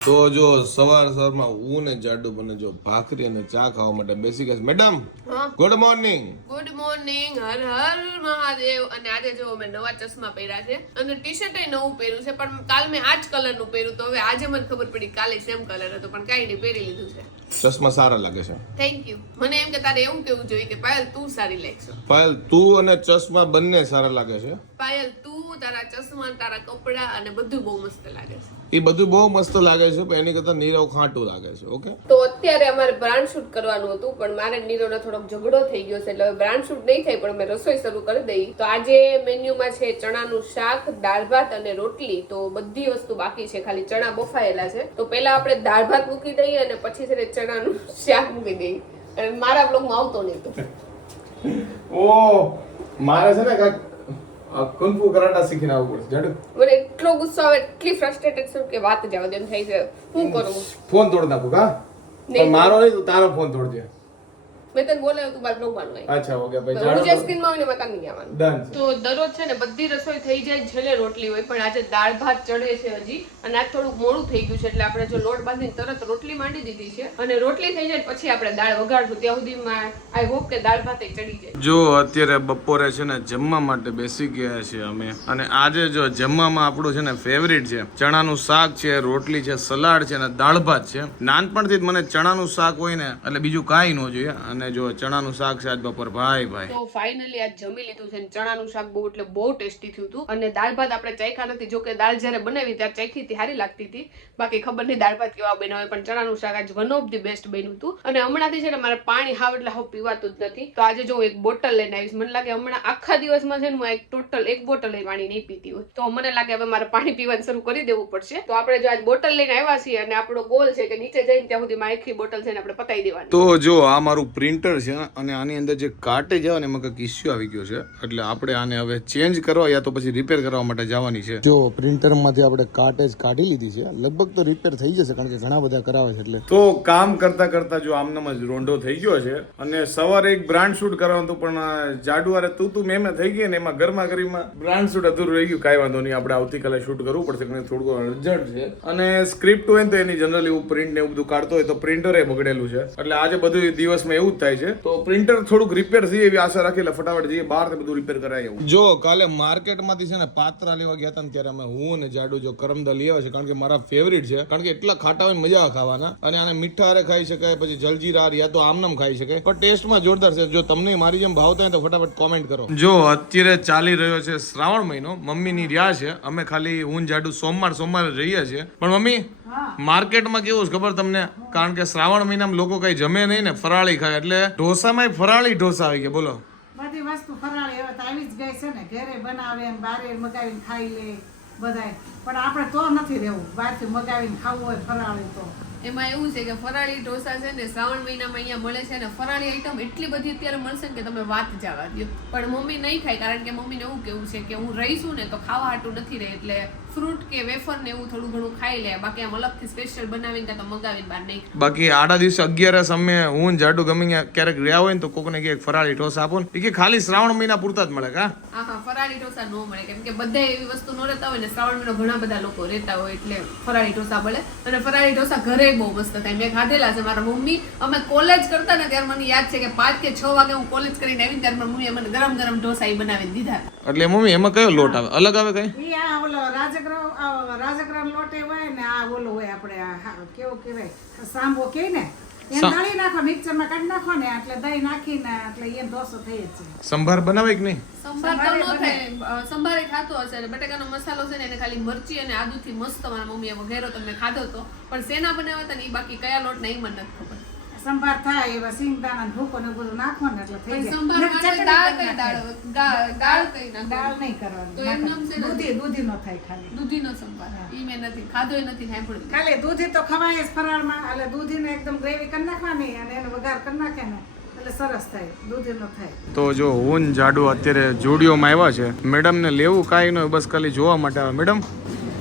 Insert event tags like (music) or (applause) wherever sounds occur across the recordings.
તો જો સવાર સવારમાં હું ને જાડુ બને જો ભાખરી અને ચા ખાવા માટે બેસી ગયા madam good morning good morning Har Har Mahadev. અને આજે જો મેં નવા ચશ્મા પહેર્યા છે અને ટી શર્ટ નવું પહેર્યું છે પણ કાલ મેં આ જ કલરનું પહેર્યું તો હવે આજે મને ખબર પડી કાલે સેમ કલર હતો પણ કાંઈ નહીં પહેરી લીધું છે. ચશ્મા સારા લાગે છે. થેન્ક યુ મને એમ કે તારે એવું કેવું જોઈએ કે પાયલ તું સારી લાગશે પાયલ તું અને ચશ્મા બંને સારા લાગે છે? પાયલ તું તારા ચશ્મા તારા કપડા અને બધું બહુ મસ્ત લાગે છે. એ બધું બહુ મસ્ત લાગે છે પણ એની કરતા નીરવ ખાટું લાગે છે ઓકે? તો અત્યારે અમારે બ્રાન્ડ શૂટ કરવાનું હતું પણ મારે નીરવનો થોડોક ઝઘડો થઈ ગયો છે એટલે હવે બ્રાન્ડ શૂટ નહીં થાય પણ અમે રસોઈ શરૂ કરી દઈ. તો આજે મેન્યુમાં છે ચણાનું શાક દાળ ભાત અને રોટલી. તો બધી વસ્તુ બાકી છે ખાલી ચણા બફાયેલા છે. તો પહેલા આપણે દાળ ભાત મૂકી દઈએ અને પછી છે ને ચણાનું શાક મૂકી દઈએ અને મારા બ્લોગમાં આવતો નહીં તો. ઓ મારે છે ને કાક કુંફુ કરાટા શીખીને આવવું પડશે. જડ મને એટલો ગુસ્સો આવે એટલી ફ્રસ્ટ્રેટેડ છું કે વાત જવા દેમ થઈ છે. હું કરું? ફોન તોડ નાખું કા મારો નહીં તું તારો ફોન તોડજે. મેં તને બોલાવ્યું તું મારા બ્લોગમાં નહીં અચ્છા ઓકે ભાઈ હું જે સ્કીનમાં હોય ને નહીં આવવાનું. ડન તો દરરોજ છે ને બધી રસોઈ થઈ જાય છેલ્લે રોટલી હોય પણ આજે દાળ ભાત ચડે છે હજી અને આજ થોડુંક મોડું થઈ ગયું છે એટલે આપણે જો લોટ બાંધીને તરત રોટલી માંડી દીધી છે અને રોટલી થઈ જાય પછી આપણે દાળ વઘાડશું ત્યાં સુધીમાં આઈ હોપ કે દાળ ભાત ચડી જાય. જો અત્યારે બપોરે છે ને જમવા માટે બેસી ગયા છે અમે. અને આજે જો જમવામાં આપણું છે ને ફેવરિટ છે ચણાનું શાક છે રોટલી છે સલાડ છે અને દાળ ભાત છે. નાનપણથી જ મને ચણાનું શાક હોય ને એટલે બીજું કાંઈ ન જોઈએ. અને જો ચણાનું શાક છે આજ બપોર. ભાઈ ભાઈ. તો ફાઇનલી આજ જમી લીધું છે ચણાનું શાક બહુ એટલે બહુ ટેસ્ટી થયું હતું. અને દાળ ભાત આપણે ચાખ્યા નથી. જો કે દાળ જ્યારે બનાવી ત્યારે ચાખી હતી સારી લાગતી હતી. બાકી ખબર નહીં દાળ ભાત કેવા હોય પણ ચણાનું શાક આજ વન ઓફ ધી બેસ્ટ બન્યું હતું. અને હમણાંથી છે ને મારે પાણી હાવ એટલે હાવ પીવાતું જ નથી. તો આજે જો એક બોટલ લઈને આવીશ. મને લાગે હમણાં આખા દિવસમાં છે ને હું એક ટોટલ એક બોટલ પાણી નહીં પીતી હોય. તો મને લાગે હવે મારે પાણી પીવાનું શરૂ કરી દેવું પડશે. તો આપણે જો આજ બોટલ લઈને આવ્યા છીએ અને આપણો ગોલ છે કે નીચે જઈને ત્યાં સુધી આખી બોટલ છે ને આપણે પતાવી દેવાની. તો જો આ મારું પ્રિન્ટર છે અને આની અંદર જે કાટે જાય ને એમાં કંઈક ઇસ્યુ આવી ગયો છે. એટલે આપણે આને હવે ચેન્જ કરવા યા તો પછી રિપેર કરવા માટે જવાની છે. જો પ્રિન્ટરમાંથી આપણે કાટેજ કાઢી લીધી છે લગભગ તો રિપેર થઈ જશે કારણ કે ઘણા બધા કરાવે છે એટલે. તો કામ કરતા કરતા જો આમનામ જ રોંઢો થઈ ગયો છે અને સવારે એક બ્રાન્ડ શૂટ કરવાનું હતું પણ જાડુઆરે તું તું મેમે થઈ ગઈ ને એમાં ગરમા ગરીમાં બ્રાન્ડ શૂટ અધૂરું રહી ગયું. કાંઈ વાંધો નહીં આપણે આવતીકાલે શૂટ કરવું પડશે કારણ કે થોડું અર્જન્ટ છે. અને સ્ક્રિપ્ટ હોય ને તો એની જનરલી એવું પ્રિન્ટ ને એવું બધું કાઢતો હોય તો પ્રિન્ટર એ બગડેલું છે. એટલે આજે બધું દિવસમાં એવું થાય છે. તો પ્રિન્ટર થોડુંક રિપેર થઈ એવી આશા રાખી એટલે ફટાફટ જઈએ બહાર બધું રિપેર કરાય એવું. જો કાલે માર્કેટમાંથી છે ને પાત્રા લેવા ગયા હતા ને ત્યારે અમે હું અને જાડુ જો કરમદા લઈ આવ્યા છે કારણ કે મારા ફેવરિટ છે કારણ કે એટલા ખાટા હોય મજા આવે ખાવાના. અને આને મીઠા હારે ખાઈ શકાય પછી જલજીરા યા તો આમનામ ખાઈ શકાય. પણ ટેસ્ટમાં જોરદાર છે. જો તમને મારી જેમ ભાવતા હોય તો ફટાફટ કોમેન્ટ કરો. જો અત્યારે ચાલી રહ્યો છે શ્રાવણ મહિનો મમ્મીની રહ્યા છે. અમે ખાલી હું જાડુ સોમવાર સોમવારે રહીએ છીએ. પણ મમ્મી માર્કેટમાં કેવું છે ખબર તમને? કારણ કે શ્રાવણ મહિનામાં લોકો કઈ જમે નહીં ને ફરાળી ખાય. એટલે ઢોસામાં ફરાળી ઢોસા આવી ગયા બોલો. બધી વસ્તુ ફરાળી હવે તો આવી જ ગઈ છે ને ઘરે બનાવે ને બારે મગાવીને ખાઈ લે બધાય. પણ આપણે તો નથી રહેવું. બહારથી મગાવીને ખાવું હોય ફરાળી તો. એમાં એવું છે કે ફરાળી ઢોસા છે ને શ્રાવણ મહિનામાં અહીંયા મળે છે ને ફરાળી આઈટમ એટલી બધી અત્યારે મળશે ને કે તમે વાત જવા દો પણ મમ્મી નહીં ખાય કારણ કે મમ્મીને એવું કેવું છે કે હું રહીશું ને તો ખાવા હાટું નથી રહે એટલે ફ્રૂટ કે વેફર ને એવું થોડું ઘણું ખાઈ લે. બાકી આમ અલગથી સ્પેશિયલ બનાવીને કાં તો મગાવીને બહાર નહીં બાકી આડા દિવસે અગિયારસ અમે હું જાડુ ગમે ક્યારેક રહ્યા હોય ને તો કોકને કે ફરાળી ઢોસા આપો ને. કે ખાલી શ્રાવણ મહિના પૂરતા જ મળે કા? હા હા ફરાળી ઢોસા ન મળે. કેમ કે બધા એવી વસ્તુ ન રહેતા હોય ને શ્રાવણ મહિનો ઘણા બધા લોકો રહેતા હોય એટલે ફરાળી ઢોસા મળે. અને ફરાળી ઢોસા ઘરે બહુ મસ્ત થાય. મેં ખાધેલા છે મારા મમ્મી. અમે કોલેજ કરતા ને ત્યારે મને યાદ છે કે પાંચ કે છ વાગે હું કોલેજ કરીને આવીને ત્યારે મારી મમ્મીએ મને ગરમ ગરમ ઢોસા એ બનાવીને દીધા. એટલે મમ્મી એમાં કયો લોટ આવે? અલગ આવે કઈ? ઓલો રાજગ્રહ રાજગ્રહ લોટે હોય ને આ ઓલો હોય આપણે આ કેવો કહેવાય? સાંભો કે ને એમ દળી નાખો મિક્સરમાં કાઢી નાખો ને એટલે દહીં નાખીને એટલે એમ ઢોસો થઈ જાય. સંભાર બનાવે કે નહીં? સંભાર તો ન થાય. સંભારે ખાતો હશે અને બટાકાનો મસાલો છે ને એને ખાલી મરચી અને આદુથી મસ્ત મારા મમ્મીએ વઘેરો તમને ખાધો હતો. પણ સેના બનાવ્યા હતા ને એ બાકી કયા લોટ નહીં મને નથી ખબર. સંભાર થાય એવા સિંગદાણા ને ભૂકો ને બધું નાખો ને એટલે થઈ જાય. ને દાળ કઈ દાળ દાળ કઈ ના દાળ નહીં તો કરવાની છે દૂધી? દૂધી નો થાય ખાલી. દૂધીનો સંભાર. ઈ મેં નથી ખાધોય નથી સાંભળ્યું. ખાલી દૂધી તો ખવાય જ ફરાળમાં એટલે દૂધીને એકદમ ગ્રેવી કરી નાખવાની અને એનો વઘાર કરી નાખે ને એટલે સરસ થાય દૂધીનો થાય. તો જો ઊન ને જાડુ અત્યારે જોડીઓમાં આવ્યા છે. મેડમ ને લેવું કાંઈ ન હોય બસ ખાલી જોવા માટે આવે. મેડમ?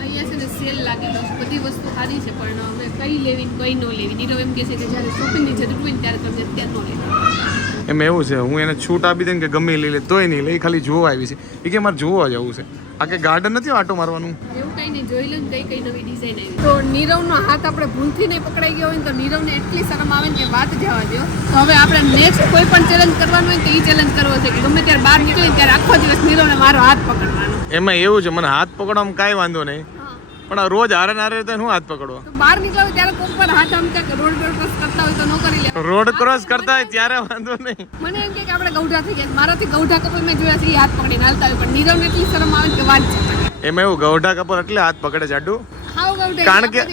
અહીંયા છે ને સેલ લાગેલો બધી વસ્તુ સારી છે પણ કઈ લેવી કઈ ન લેવી. નીરવ એમ કહે છે કે જ્યારે શોપિંગની જરૂર હોય ને ત્યારે તમે અત્યારે ન લેવી એમ એવું છે હું એને છૂટ આપી દઉં કે ગમે લઈ લે તોય નહીં લઈ ખાલી જોવા આવી છે. એ કે મારે જોવા જવું છે. આ કે ગાર્ડન નથી આટો મારવાનું? એવું કઈ નહીં જોઈ લઉં કઈ કઈ નવી ડિઝાઇન આવી. તો નીરવનો હાથ આપણે ભૂલથી નહીં પકડાઈ ગયો હોય ને તો નીરવને એટલી શરમ આવે ને કે વાત જવા દો તો હવે આપણે નેક્સ્ટ કોઈ પણ ચેલેન્જ કરવાનું હોય તો એ ચેલેન્જ કરવો છે કે ગમે ત્યારે બહાર નીકળે ને ત્યારે આખો દિવસ નીરવને મારો હાથ પકડવાનો. એમાં એવું છે મને હાથ પકડવામાં કાંઈ વાંધો નહીં. પણ આ રોજ હારે નારે તો હું હાથ પકડવા બહાર નીકળો ત્યારે કોક પર હાથ આમ કે રોડ પર ક્રોસ કરતા હોય તો નો કરી લે. રોડ ક્રોસ કરતા હોય ત્યારે વાંધો નહીં. મને એમ કે કે આપણે ગૌઢા થઈ ગયા મારાથી ગૌઢા કપલ મેં જોયા છે હાથ પકડીને હાલતા હોય. પણ નીરવને એટલી શરમ આવે કે વાત છે. એમાં એવું ગૌઢા કપૂર એટલે હાથ પકડે જાડુ? કારણ કે-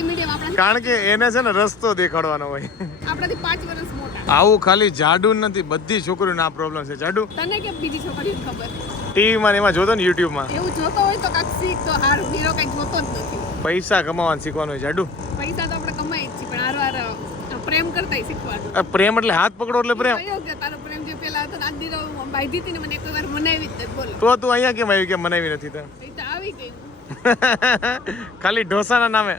કારણ કે એને છે ને રસ્તો દેખાડવાનો હોય. આપણાથી 5 વર્ષ મોટા. આવું ખાલી જાડુ નથી બધી છોકરીઓને આ પ્રોબ્લેમ છે. જાડુ? તને કે બીજી છોકરીને ખબર? ટીવીમાં એમાં જોતો ને યુટ્યુબમાં. એવું જોતો હોય તો કાંઈક શીખ તો હારું. નીરો કઈ જોતો જ નથી. પૈસા કમાવાનું શીખવાનું હોય જાડુ પૈસા તો આપણે કમાઈ જ છીએ પણ હારો હારો પ્રેમ કરતા શીખવાનું. પ્રેમ એટલે હાથ પકડો એટલે પ્રેમ. કયો કે તારો પ્રેમ જે પેલા હતો આજ નીરો બાંધી હતી ને મને એકવાર મનાવી જ બોલો. તો તું અહીંયા કેમ આવી કે મનાવી નથી તો આવી ગઈ (laughs) ખાલી ઢોસાના નામે.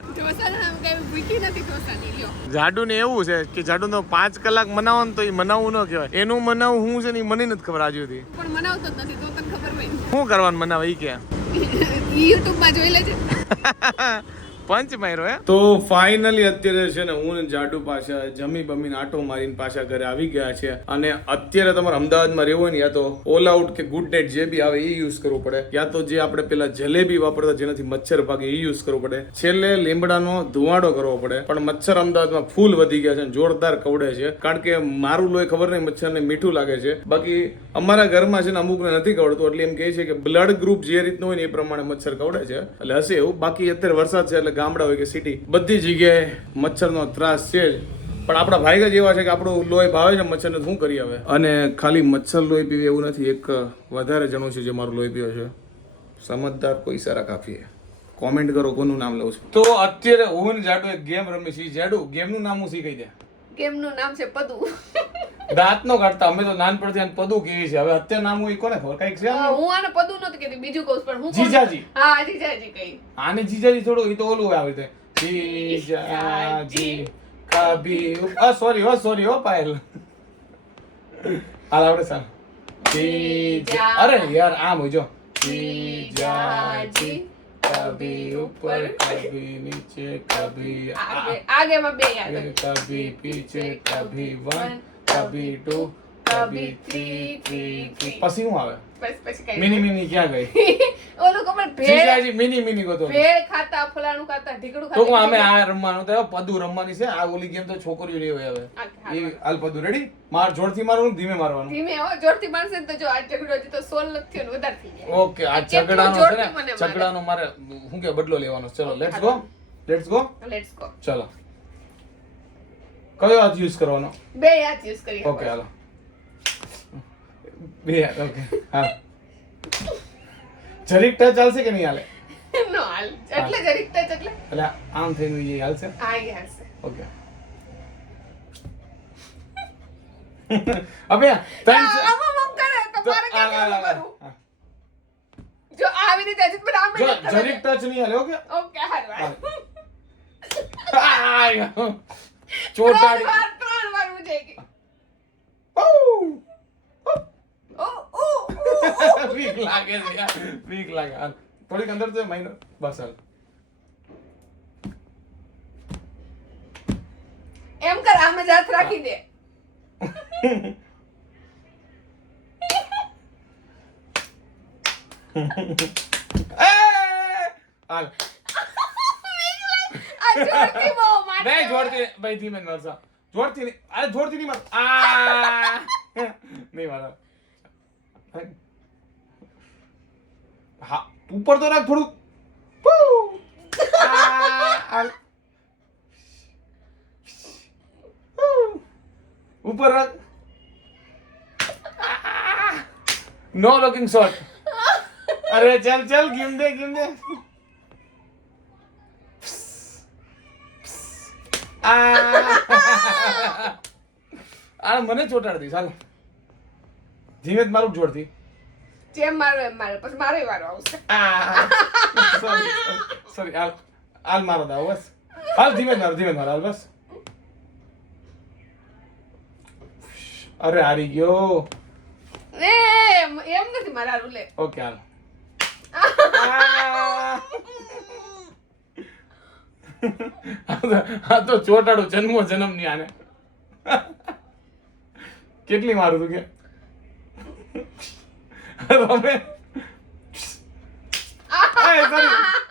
જાડુ ને એવું છે કે જાડુ નો પાંચ કલાક મનાવો ને તો એ મનાવવું ન કહેવાય. એનું મનાવવું શું છે ને એ મને નથી ખબર આજુ પણ મનાવતો જ નથી. શું કરવાનું મનાવે એ કે? (laughs) યુટ્યુબમાં જોઈ લેજે. (laughs) પંચ માર્યો હે તો ફાઇનલી અત્યારે છે ને હું જાડુ પાછા જમી બમીને આટો મારીને પાછા ઘરે આવી ગયા છે. અને અત્યારે તમારે અમદાવાદમાં રહેવું હોય ને યા તો ઓલ આઉટ કે ગુડ નાઇટ જે બી આવે એ યુઝ કરવું પડે. યા તો જે આપણે પેલા જલેબી વાપરતા જેનાથી મચ્છર ભાગે એ યુઝ કરવું પડે. છેલ્લે લીમડાનો ધુવાડો કરવો પડે. પણ મચ્છર અમદાવાદમાં ફૂલ વધી ગયા છે અને જોરદાર કવડે છે. કારણ કે મારું લોહી ખબર નહીં મચ્છરને મીઠું લાગે છે. બાકી અમારા ઘરમાં છે ને અમુકને નથી કવડતું એટલે એમ કહે છે કે બ્લડ ગ્રુપ જે રીતનું હોય ને એ પ્રમાણે મચ્છર કવડે છે. એટલે હશે એવું. બાકી અત્યારે વરસાદ છે એટલે ગામડા હોય કે સિટી બધી જગ્યાએ મચ્છરનો ત્રાસ છે જ. પણ આપણા ભાઈ જ એવા છે કે આપણું લોહી ભાવે છે મચ્છરને શું કરી આવે? અને ખાલી મચ્છર લોહી પીવે એવું નથી. એક વધારે જણું છે જે મારું લોહી પીવે છે. સમજદાર કોઈ સારા કાફી કોમેન્ટ કરો કોનું નામ લઉં છું. તો અત્યારે હું જાડુ એક ગેમ રમી છે. જાડુ? ગેમનું નામ હું શીખી દે. ગેમનું નામ છે પદુ. દાંત નો કાઢતા અમે તો નાનપણથી પદું કેવી છે. હવે અત્યારે નામ હું કોને ખબર? કંઈક છે? હું આને પદુ નહોતી કહેતી બીજું કહું પણ હું જીજાજી. હા જીજાજી કઈ આને જીજાજી થોડું એ તો ઓલું આવે છે જીજાજી. કભી આ સોરી હો સોરી હો પાયલ. હાલ આવડે સાલ. જીજા. અરે યાર આમ હોય જો. જીજાજી કભી ઉપર કભી નીચે કભી આગે માં બે યાદ કભી પીછે કભી વન. કભી ટુ કભી થ્રી થ્રી થ્રી પછી શું આવે? પછી મિની મિની ક્યાં ગઈ? (laughs) ઓલું ખબર ભેળ? મિની મિની ગોતો. ભેળ ખાતા ફલાણું ખાતા ઢીકડું તો અમે આ રમવાનું તો પદુ રમવાની છે આ ઓલી ગેમ તો છોકરીઓ રે હોય હવે એ આલ પદુ રેડી માર જોરથી મારવાનું ધીમે મારવાનું. ધીમે હો જોરથી મારશે તો જો આ ઝઘડો હજી તો સોલ નથી થયો વધારે થઈ જાય. ઓકે આ ઝઘડાનો છે ને. ઝઘડાનો મારે હું કે બદલો લેવાનો. ચલો let's go let's go let's go ચલો. કયો હાથ યુઝ કરવાનો? બે હાથ યુઝ કરીએ ઓકે હાલો. બે હાથ ઓકે હા. જરીક ટચ ચાલશે કે નહીં હાલે? નો હાલ. એટલે જરીક ટચ એટલે? એટલે આમ થઈને એ હાલશે? હા એ હાલશે. ઓકે અબે ત્રણ. જો આવી રીતે હજી પણ આમ જો જ. જરીક ટચ નહીં હાલે ઓકે ઓકે ત્રણ ચોટાડી ત્રણ વાર જઈ ગઈ. બીક (laughs) લાગે છે યાર બીક લાગે. હાલ થોડીક અંદર તો મહિનો બસ હાલ. એમ કર આમ જ હાથ રાખી દે! (laughs) હાલ. જોરથી બહુ મારશે. નહીં જોડતી ભાઈ ધીમે જ મારશો નહીં અરે જોડતી નહીં માર આ. નહીં મારો હા ઉપર તો રાખ. પુહ! ઉપર રાખ. નો લુકિંગ શોટ અરે ચાલ ચાલ ગીમ દે ગીમ દે. આ મને ચોટાડ દઈશ હાલ. ધીમે મારું જોડતી. જેમ મારો એમ મારો પછી મારો વારો આવશે. સોરી હાલ. હાલ મારો દાવ બસ. હાલ ધીમે મારો ધીમે મારો હાલ બસ. અરે હારી ગયો. એમ નથી મારા રૂલે. ઓકે હાલ. (laughs) આ તો ચોટાડો જન્મો જન્મની આને. કેટલી મારું તું કે? તમે? (laughs)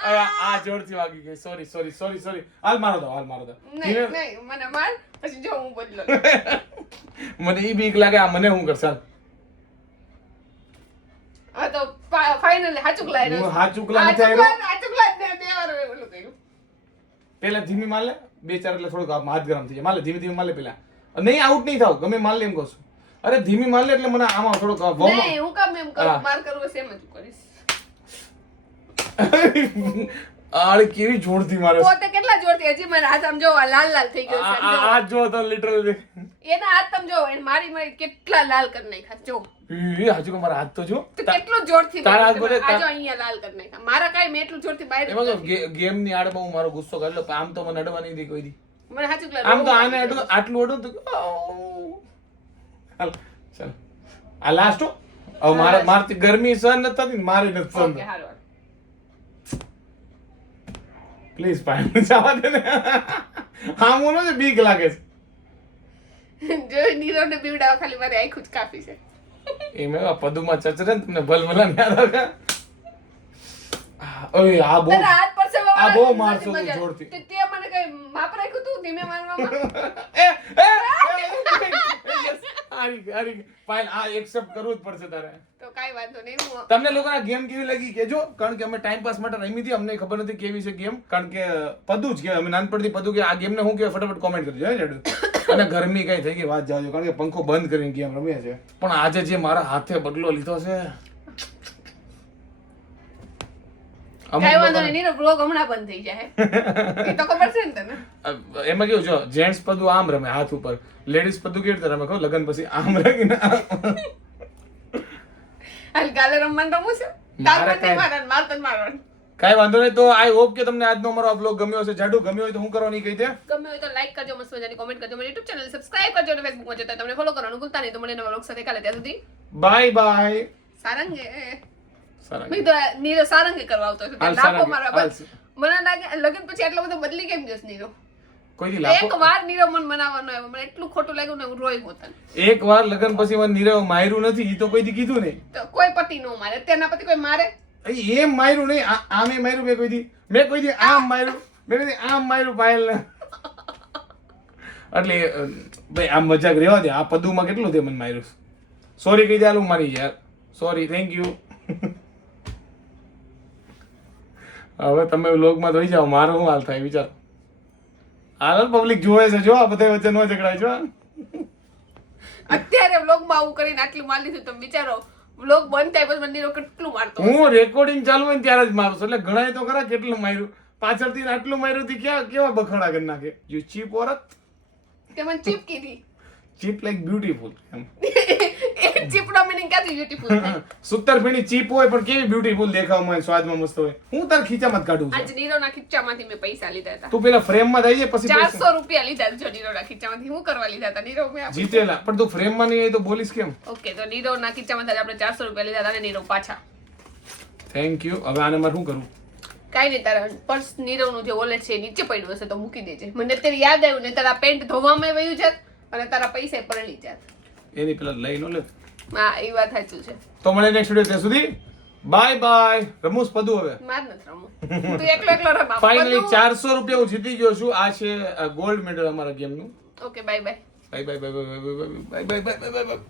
આ આ જોરથી વાગી ગઈ. સોરી સોરી સોરી સોરી હાલ મારો દો હાલ મારો દો. નહીં નહીં મને માર પછી જો હું બદલો. (laughs) મને ઈ બીક લાગે આ મને હું કરશે. આ તો ફાઇનલી હાચુક લાઈ. હાચુક લાઈ પેલા ધીમી માલ લે બે ચાર એટલે થોડુંક હાથ ગરમ થઈ જાય. માલે ધીમે ધીમે માલે પેલા. નહીં આઉટ નહીં થાવ ગમે માલ લે એમ કહું છું. અરે ધીમી માલ લે એટલે મને આમાં થોડુંક વોર્મ હું કામ એમ કરું. માર કરવું એમ જ કરીશ. (laughs) આળી કેવી જોરથી મારે પોતે કેટલા જોરથી? હજી મારા હાથ આમ જો લાલ લાલ થઈ ગયો છે આ- જો. તો લિટરલી એના હાથ તમે જો મારી મારી કેટલા લાલ કરી નાખ્યા જો. એ હાજુ કો મારા હાથ તો જો. કેટલો જોરથી તારા હાથ બોલે, આજો અહીંયા લાલ કરી નાખ્યા. મારા કાઈ મેં એટલું જોરથી બહાર એમાં તો ગેમની આડમાં હું મારો ગુસ્સો પણ આમ તો મને અડવા નહીં દી કોઈ દી. મને હાચું લાગે આમ તો આને અડવું આટલું અડવું તો. ચાલ. આ લાસ્ટ હો. મારા મારે મારથી ગરમી સહન નથી થતી મારી નથી સહન ઓકે હારું પ્લીઝ પાણી જવા દે ને હા મોનો છે બીક લાગે છે જો નીરવને બીવડાવવા ખાલી મારે આખું જ કાપી છે એ મેં પદુમાં ચચરે ને તમને ભલભલા યાદ આવે ઓય આ બહુ પર છે આ બહુ મારસો તું. જોરથી. તે મને કઈ માપ રાખ્યું તું ધીમે મારવામાં એ એ, હારી હારી. ફાઇન આ એક્સેપ્ટ કરવું જ પડશે તારે. તો કાઈ વાંધો નહીં હું તમને લોકોને ગેમ કેવી લાગી કેજો કારણ કે અમે ટાઈમ પાસ માટે રમી હતી અમને ખબર નથી કેવી છે ગેમ કારણ કે પદું જ કે અમે નાનપણથી પદું કે આ ગેમને હું કે ફટાફટ કોમેન્ટ કરજો જાડુ. અને ગરમી કઈ થઈ ગઈ વાત જાજો કારણ કે પંખો બંધ કરીને ગેમ રમીએ છે. પણ આજે જે મારા હાથે બદલો લીધો છે કાંઈ વાંધો નહીં નીરવ vlog હમણાં બંધ થઈ જાય. (laughs) એ તો ખબર છે ને તને? એમાં કેવું જો જેન્ટ્સ પદું આમ રમે હાથ ઉપર. લેડીઝ પદું કેવી રીતે રમે ખબર? લગન પછી આમ રમીને. હાલ કાલે રમવાનું રમું છે. કાંઈ- વાંધો નહીં તો આઈ હોપ કે તમને આજનો અમારો બ્લોગ ગમ્યો હશે. જાડુ ગમ્યો હોય તો હું કરવાની કહી દે ગમે હોય તો લાઈક કરજો મસ્ત મજાની કોમેન્ટ કરજો. મને YouTube ચેનલ સબસ્ક્રાઇબ કરજો અને Facebook માં જતા તમને ફોલો કરવાનું ભૂલતા નહીં. તો મને નવા બ્લોગ સાથે કાલે. ત્યાં સુધી બાય બાય સારંગે. સારા મેં કીધું નીરવ સારંગે કરવા આવતો છે લાફો મારવા મને લાગે લગ્ન પછી આટલો બધો બદલી કેમ ગયો નીરવ? કોઈ લાફો એક વાર નીરવ મન મનાવવાનો આવ્યો. મને એટલું ખોટું લાગ્યું ને હું રોઈ પોતાને એક વાર લગન પછી મને નીરવ માર્યું નથી ઈ તો કોઈ દી કીધું નહીં તો કોઈ પતિ નો મારે. તેના પતિ કોઈ મારે? એમ માર્યું નહીં આ- આમે માર્યું મેં કોઈ દી મેં કોઈ દી આમ માર્યું? મેં કોઈ આમ માર્યું પાયલ એટલે ભાઈ આ મજાક રહેવા દે. આ પદુમાં કેટલું તે મને માર્યું સોરી કહી દે હું મારી યાર સોરી થેન્ક યુ હવે તમે વ્લોગમાં ધોઈ જાઓ મારો શું હાલ થાય વિચાર. હાલ પબ્લિક જોવે છે જો આ બધા વચ્ચે નો ઝઘડાય છો અત્યારે વ્લોગમાં આવું કરીને આટલું માર લીધું તમે વિચારો વ્લોગ બંધ થાય પછી મંદિરો કેટલું મારતો હું રેકોર્ડિંગ ચાલુ હોય ત્યારે જ મારું છું એટલે ઘણા તો ખરા કેટલું માર્યું. પાછળથી આટલું માર્યું થી ક્યાં કેવા બખડા કરી નાખે? યુ ચીપ ઓરત. તે મને ચીપ કીધી ચીપ લાઈક બ્યુટીફુલ એમ. (laughs) ક્યાંથી beautiful (laughs) સુતર ફીણી ચીપ હોય પણ કેવી બ્યુટીફુલ દેખાવમાં હોય સ્વાદમાં મસ્ત હોય. હું તાર ખીચામાં જ કાઢું આજ નીરવના ખીચામાંથી મેં પૈસા લીધા હતા. તું પેલા ફ્રેમમાં થઈ જાય પછી પૈસા- ચારસો રૂપિયા લીધા જો નીરવના ખીચામાંથી. હું કરવા લીધા હતા? નીરવ મેં જીતેલા. પણ તું ફ્રેમમાં નહીં તો બોલીશ કેમ? ઓકે તો નીરવના ખીચામાંથી આપણે ચારસો રૂપિયા લીધા હતા અને નીરવ પાછા. થેન્ક યુ હવે આને મારે શું કરવું? કાંઈ નહીં તારા પર્સ નીરવનું જે વોલેટ છે નીચે પડ્યું હશે તો મૂકી દેજે. મને અત્યારે યાદ આવ્યું ને તારા પેન્ટ ધોવામાં વયું જાત અને તારા પૈસા પડી જાત. એની પેલા લઈ નો લે. હા એ વાત સાચું છે તો મળે નેક્સ્ટ વિડિયો ત્યાં સુધી બાય બાય રમૂસ પદું હવે માર નથી રમવું તું એકલો એકલો રમ ફાઇનલી ચારસો રૂપિયા હું જીતી ગયો છું આ છે ગોલ્ડ મેડલ અમારા ગેમનું okay bye bye bye bye bye bye bye bye bye bye bye bye